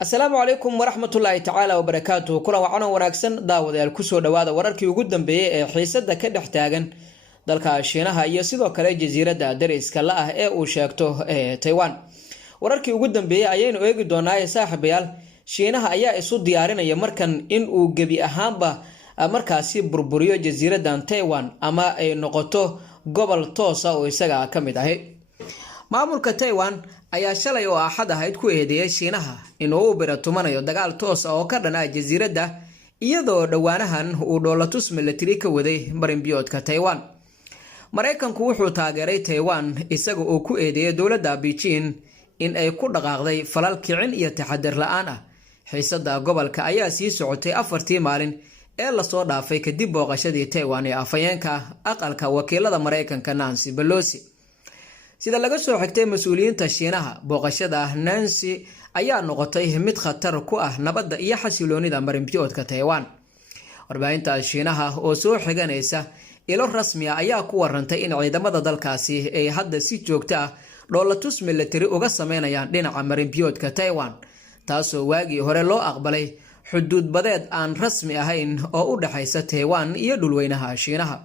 Assalaamu calaykum waraxmatullaahi tacaala wabarakaatuh. Kulan wacan wanaagsan daawadayaal kusoo dhawaada wararkii ugu dambeeyay ee xiisadda ka dhex taagan dalka Shiinaha iyo sidoo kale jasiiradda dariska la ah ee uu sheegto Taiwan. Wararkii ugu dambeeyay ayaynu eegi doonaa saaxiibayaal. Shiinaha ayaa isu diyaarinaya markan in uu gebi ahaanba markaasi burburiyo jasiiraddan Taiwan ama ay noqoto gobol toos ah oo isaga ka mid ah. Maamulka Taiwan ayaa shalay oo axad ahayd ku eedeeyay Shiinaha inuu u biratumanayo dagaal toos ah oo ka dhan ah jasiiradda iyadoo dhawaanahan uu dhoolatus military ka waday marinbiyoodka Taiwan. Mareykanku wuxuu taageeray Taiwan isaga oo ku eedeeyay dowladda Beijing in ay ku dhaqaaqday falal kicin iyo taxadir la'aan ah. Xiisadda gobolka ayaa sii socotay 4 maalin ee la soo dhaafay kadib booqashadii Taiwan ee afayeenka aqalka wakiilada Mareykanka Nancy Pelosi. Sida laga soo xigtay mas'uuliyiinta Shiinaha, booqashada Nancy ayaa noqotay mid khatar ku ah nabadda iyo xasiloonida marinbiyoodka Taiwan. Warbaahinta Shiinaha oo soo xiganaysa ilo rasmi ah ayaa ku warantay in ciidamada dalkaasi ay hadda si joogto ah dhoolatus military uga sameynayaan dhinaca marinbiyoodka Taiwan, taasoo waagii hore loo aqbalay xuduud badeed aan rasmi ahayn oo u dhaxaysa Taiwan iyo dhulweynaha Shiinaha.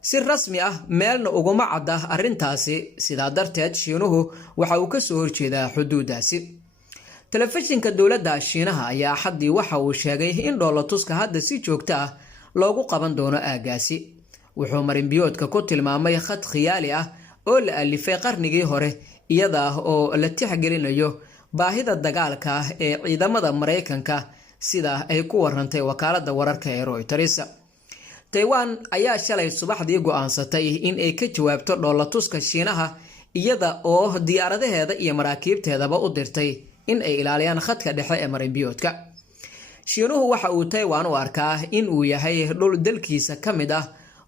Si rasmi ah meelna uguma cadda arrintaasi, sidaa darteed Shiinuhu waxa uu ka soo horjeedaa xuduudaasi. Telefishinka dowladda Shiinaha ayaa xaddii waxa uu sheegay in dhoolatuska hadda si joogto ah loogu qaban doono aagaasi. Wuxuu marinbiyoodka ku tilmaamay khad khiyaali ah oo la alifay qarnigii hore iyada oo la tixgelinayo baahida dagaalka ee ciidamada Mareykanka sida ay ku warantay wakaaladda wararka ee Reuters. Taiwan ayaa shalay subaxdii go'aansatay in ay ka jawaabto dhoolatuska Shiinaha iyada oo diyaaradaheeda iyo maraakiibteedaba u dirtay in ay ilaaliyaan khadka dhexe ee marinbiyoodka. Shiinuhu waxa uu Taiwan u arkaa in uu yahay dhul dalkiisa ka mid ah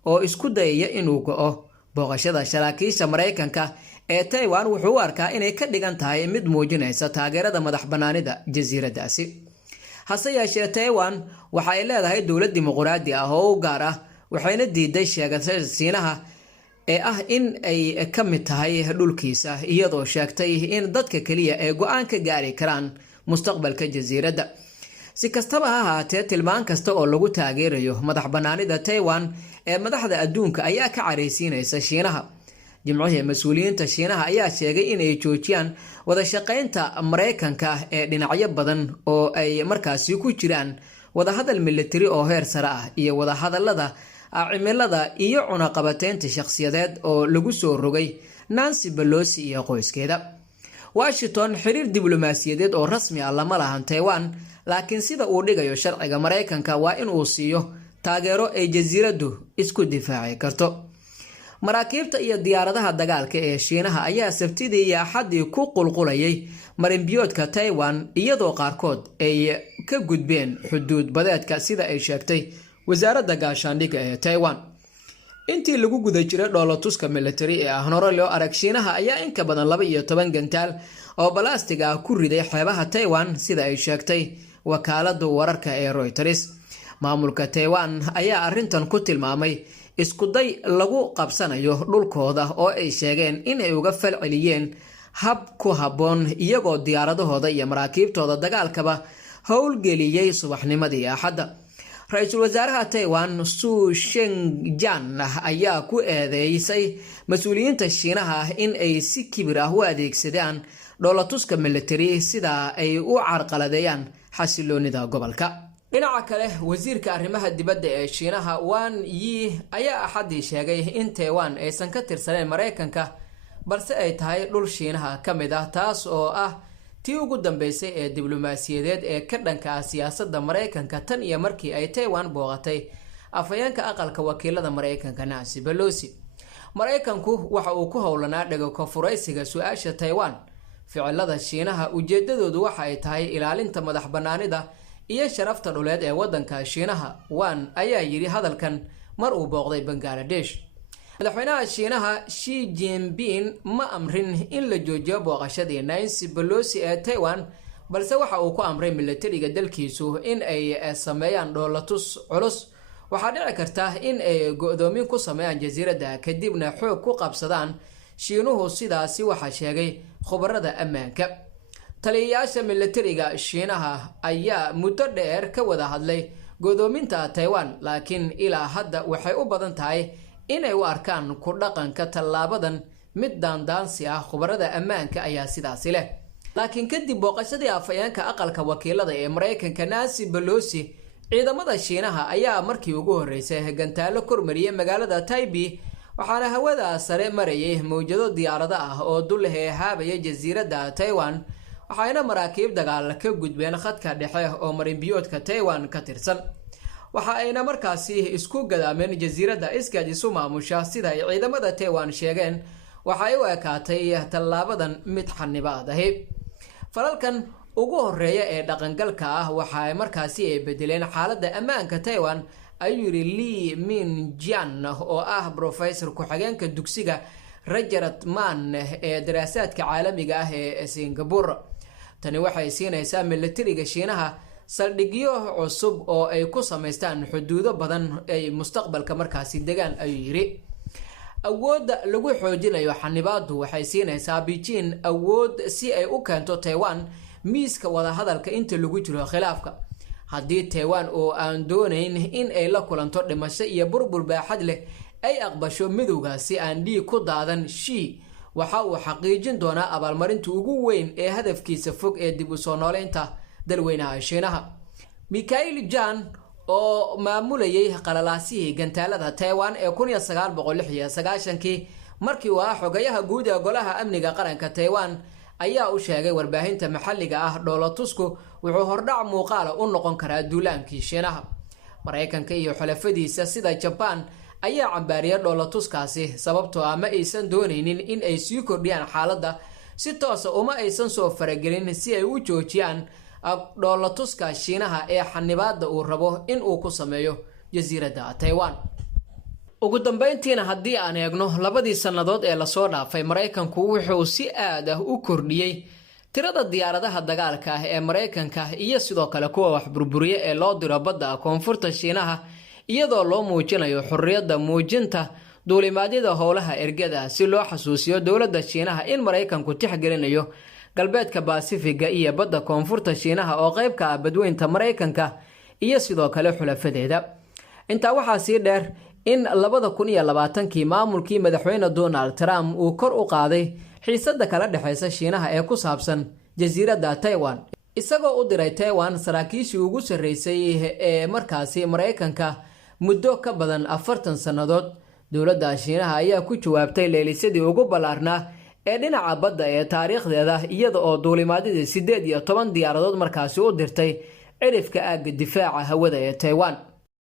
oo isku dayaya inuu go'o. Booqashada saraakiisha Mareykanka ee Taiwan wuxuu u arkaa inay ka dhigan tahay mid muujinaysa taageerada madax-bannaanida jasiiraddaasi. Hase yeeshee Taiwan waxa ay leedahay dowlad dimuqraadi ah oo u gaar ah, waxayna diiday sheegashada Shiinaha ee ah in ay ka mid tahay dhulkiisa, iyadoo sheegtay in dadka kaliya ay go'aan ka gaari karaan mustaqbalka jasiiradda. Si kastaba ha ahaatee, tilmaan kasta oo lagu taageerayo madax-bannaanida Taiwan ee madaxda adduunka ayaa ka careysiinaysa Shiinaha. Jimcihii mas'uuliyiinta Shiinaha ayaa sheegay in ay joojiyaan wada shaqaynta Mareykanka ee dhinacyo badan oo ay markaasi ku jiraan wada hadal military oo heer sare ah iyo wada hadallada cimilada iyo cunaqabateynta shakhsiyadeed oo lagu soo rogay Nancy Pelosi iyo qoyskeeda. Washington xiriir diblomaasiyadeed oo rasmi ah lama lahan Taiwan, laakiin sida uu dhigayo sharciga Mareykanka waa in uu siiyo taageero ay jasiiraddu isku difaaci karto. Maraakiibta iyo diyaaradaha dagaalka ee Shiinaha ayaa Sabtidii iyo Axaddii ku qulqulayay marinbiyoodka Taiwan iyadoo qaarkood ay ka gudbeen xuduud badeedka sida ay sheegtay wasaaradda gaashaandhigga ee Taiwan. Intii lagu guda jiray dhoolatuska military ee hore loo arag, Shiinaha ayaa in ka badan 12 gantaal oo balaastig ah ku riday xeebaha Taiwan sida ay sheegtay wakaaladda wararka ee Reuters. Maamulka Taiwan ayaa arrintan ku tilmaamay isku day lagu qabsanayo dhulkooda oo ay sheegeen in ay uga falceliyeen hab ku habboon iyagoo diyaaradahooda iyo maraakiibtooda dagaalkaba howlgeliyay subaxnimadii Axadda. Ra'iisul wasaaraha Taiwan Su Shengjian ayaa ku eedeysay mas'uuliyiinta Shiinaha in ay si kibir ah u adeegsadaan dhoolatuska military sida ay u carqaladeeyaan xasiloonida gobolka. Dhinaca kale, wasiirka arrimaha dibadda ee Shiinaha Wang Yi ayaa Axaddii sheegay in Taiwan aysan ka tirsaneyn Mareykanka balse ay tahay dhul Shiinaha ka mid ah, taas oo ah tii ugu dambeysay ee diblomaasiyadeed ee ka dhanka ah siyaasadda Mareykanka tan iyo markii ay Taiwan booqatay afayeenka aqalka wakiilada Mareykanka Nancy Pelosi. Mareykanku waxa uu ku howlanaa dhago ka furaysiga su'aasha Taiwan. Ficilada Shiinaha ujeedadoodu waxa ay tahay ilaalinta madax-bannaanida iyo sharafta dhuleed ee waddanka Shiinaha. Wang ayaa yiri hadalkan mar uu booqday Bangladesh. Madaxweynaha Shiinaha Xi Jinping ma amrin in la joojiyo booqashadii Nancy Pelosi ee Taiwan, balse waxa uu ku amray militariga dalkiisu in ay sameeyaan dhoolatus culus. Waxaa dhici karta in ay go'doomin ku sameeyaan jasiiradda kadibna xoog ku qabsadaan Shiinuhu, sidaasi waxa sheegay khubarada ammaanka. taliyayaasha militariga Shiinaha ayaa muddo dheer ka wada hadlay godoominta Taiwan, laakiin ilaa hadda waxay u badan tahay inay u arkaan ku dhaqanka tallaabadan mid daandaansi ah. khubarada ammaanka ayaa sidaas leh. laakiin kadib booqashadii afayeenka aqalka wakiilada ee Mareykanka Nancy Pelosi, ciidamada Shiinaha ayaa markii ugu horeysay gantaalo kormariyay magaalada Taipei, waxaana hawada sare marayay mowjado diyaarado ah oo dul heehaabaya jasiiradda Taiwan, waxayna maraakiib dagaal ka gudbeen khadka dhexe oo marinbiyoodka Taiwan ka tirsan. waxa ayna markaasi isku gadaameen jasiiradda iskaad isu maamusha. sida ay ciidamada Taiwan sheegeen, waxay u ekaatay tallaabadan mid xanibaad ahi. falalkan ugu horeeya ee dhaqangalka ah waxay markaasi bedeleen xaaladda ammaanka Taiwan, ayuu yiri Lee Min-jian oo ah professor ku-xigeenka dugsiga Rajaratnam ee daraasaadka caalamiga ah ee Singapore. tani waxay siinaysaa militariga Shiinaha saldhigyo cusub oo ay ku sameystaan xuduudo badan ay mustaqbalka markaasi degaan, ayuu yiri. awoodda lagu xoojinayo xanibaadu waxay siinaysaa Beijing awood si ay u keento Taiwan miiska wada hadalka inta lagu jiro khilaafka. haddii Taiwan oo aan doonayn in ay la kulanto dhimasho iyo burbur baaxad leh ay aqbasho midowgaasi aan dhiig ku daadan, Xi waxa uu xaqiijin doonaa abaalmarinta ugu weyn ee hadafkiisa fog ee dib u soo nooleynta dalweynaha Shiinaha. Michael Jan oo maamulayay qalalaasihii gantaalada Taiwan ee 1996 markii uu ahaa xogayaha guud ee golaha amniga qaranka Taiwan, ayaa u sheegay warbaahinta maxalliga ah dhoolatusku wuxuu hordhac muuqaala u noqon karaa duulaankii Shiinaha. Mareykanka iyo xulafadiisa sida Japan ayaa cambaariyay dhoolatuskaasi sababtoo ah ma aysan doonaynin in ay sii kordhiyaan xaaladda, si toos ah uma aysan soo faragelin si ay u joojiyaan dhoolatuska Shiinaha ee xanibaadda uu rabo in uu ku sameeyo jasiiradda Taiwan. ugu dambeyntiina haddii aan eegno labadii sannadood ee lasoo dhaafay, Mareykanku wuxuu si aad ah u kordhiyay tirada diyaaradaha dagaalka ah ee Mareykanka iyo sidoo kale kuwa wax burburiya ee loo diro badda koonfurta Shiinaha, iyadoo loo muujinayo xorriyadda muujinta duulimaadyada howlaha ergada si loo xasuusiyo dowladda Shiinaha in Mareykanku tixgelinayo galbeedka Pacifiga iyo badda koonfurta Shiinaha oo qayb ka ah badweynta Mareykanka iyo sidoo kale xulafadeeda. intaa waxaa sii dheer in 2020kii maamulkii madaxweyne Donald Trump uu kor u qaaday xiisadda kala dhaxaysa Shiinaha ee ku saabsan jasiiradda Taiwan, isagoo u diray Taiwan saraakiishii ugu sarreysay ee markaasi Mareykanka muddo ka badan 40 sannadood. dowladda Shiinaha ayaa ku jawaabtay leelisadii ugu ballaarnaa ee dhinaca badda ee taariikhdeeda, iyada oo duulimaadyadii 18 diyaaradood markaasi u dirtay cirifka aagga difaaca hawada ee Taiwan.